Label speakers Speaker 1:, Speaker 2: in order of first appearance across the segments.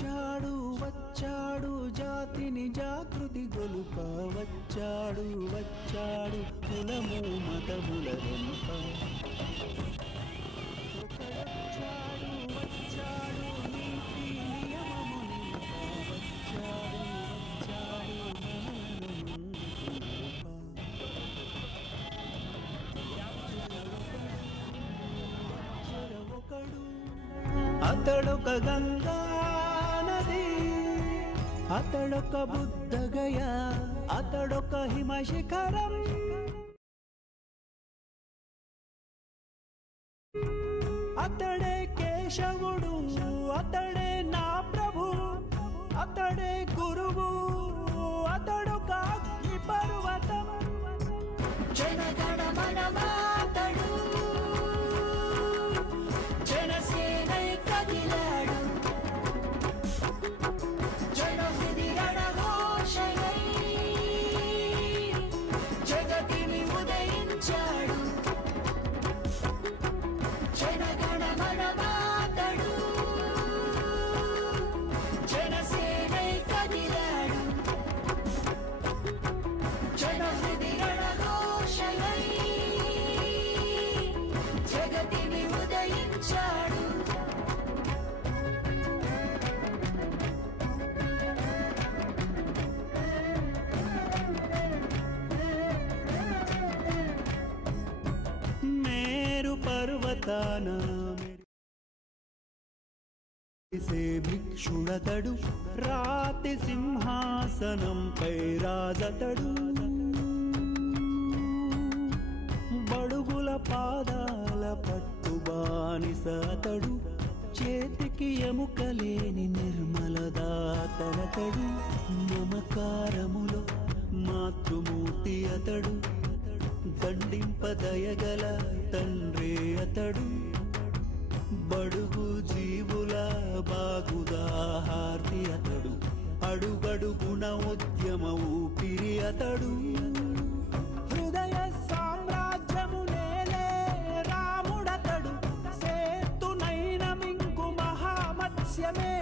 Speaker 1: వచ్చాడు వచ్చాడు జాతిని జాగృతి గొలుప వచ్చాడు వచ్చాడు కులము మతముల వెనుక. అతడొక గంగా అతడొక బుద్ధగయ అతడొక హిమశిఖరం అతడే కేశవుడు పర్వతాన మెరిసే భిక్షుడతడు రాతి సింహాసనంపై రాజతడు. బడుగుల పాదాల పట్టు బానిసతడు చేతికి ఎముకలేని నిర్మల దాతరతడు మమకారములో మాతృమూర్తి అతడు దండింపదయగల అడుగడుగుణ ఉద్యమ ఊపిరి అతడు. హృదయ సామ్రాజ్యము నేలే రాముడతడు. సేతునైన మింగు మహామత్స్యమే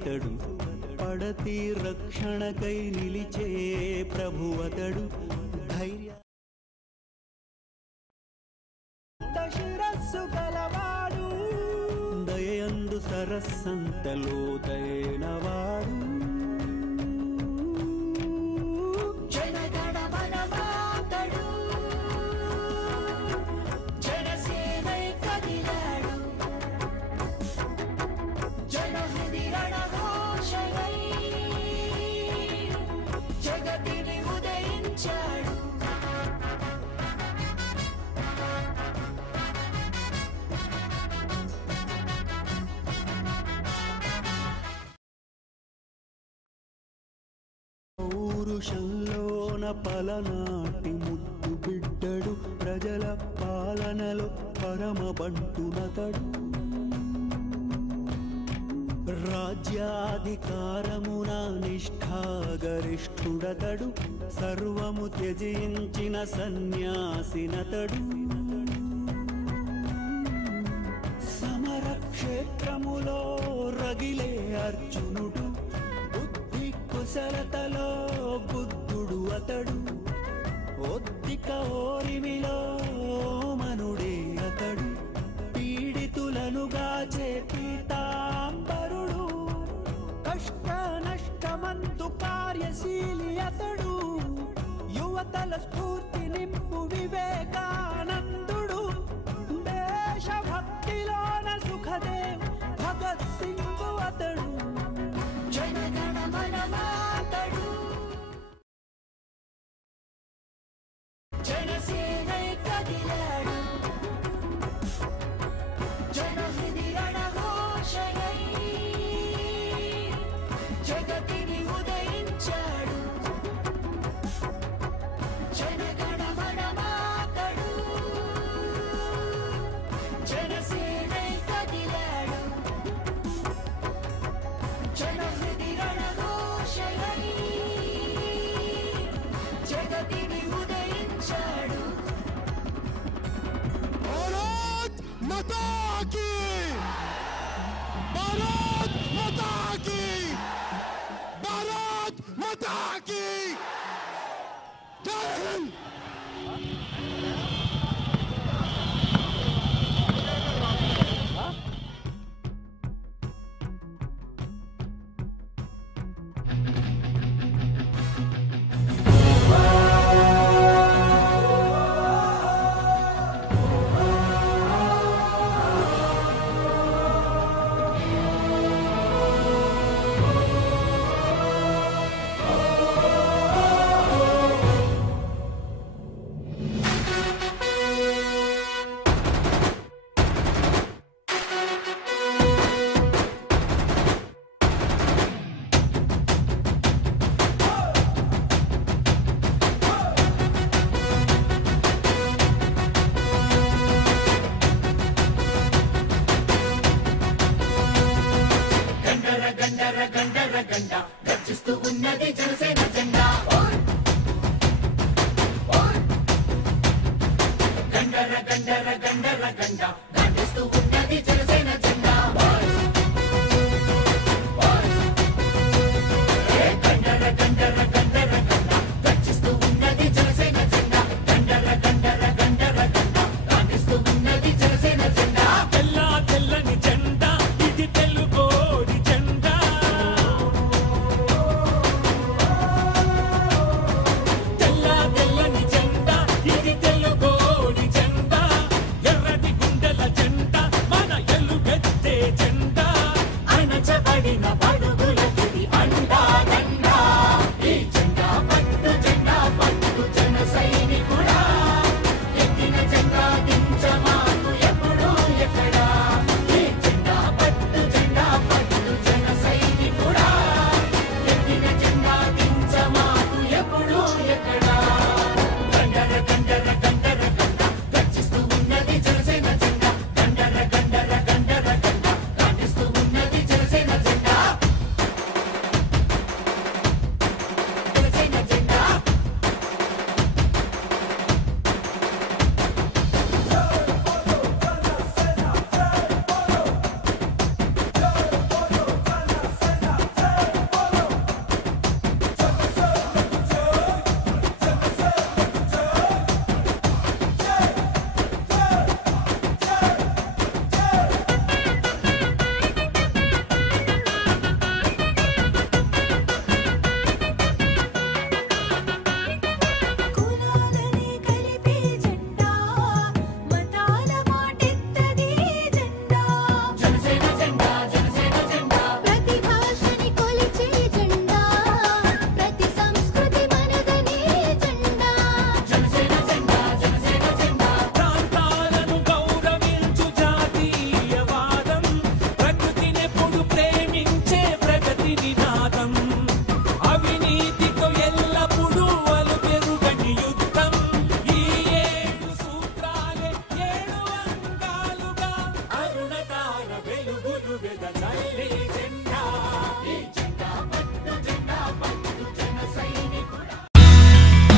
Speaker 1: శిశువతడు పడతి రక్షణకై నిలిచే ప్రభువతడు. ధైర్య శిరస్సు గలవాడు. దయందు సరస్సంతలో దయనవాడు పౌరుషంలోన పలనాటి ముద్దు బిడ్డడు ప్రజల పాలనలో పరమబంటునతడు రాజ్యాధికారమున నిష్ఠాగరిష్ఠుడతడు సర్వము త్యజించిన సన్యాసినతడు. సమరక్షేత్రములో రగిలే అర్జును అతడు ఒత్తిక ఓరిమిలో మనుడే అతడు పీడితులనుగా గాచే పీతాంబరుడు కష్ట నష్టమందు కార్యశీలి అతడు. యువతల స్ఫూర్తి నింపు
Speaker 2: Viveka Matarque! Bharat Matarque! Bharat Matarque! గండర గండర గండ గండిస్తూ ఉన్నది జల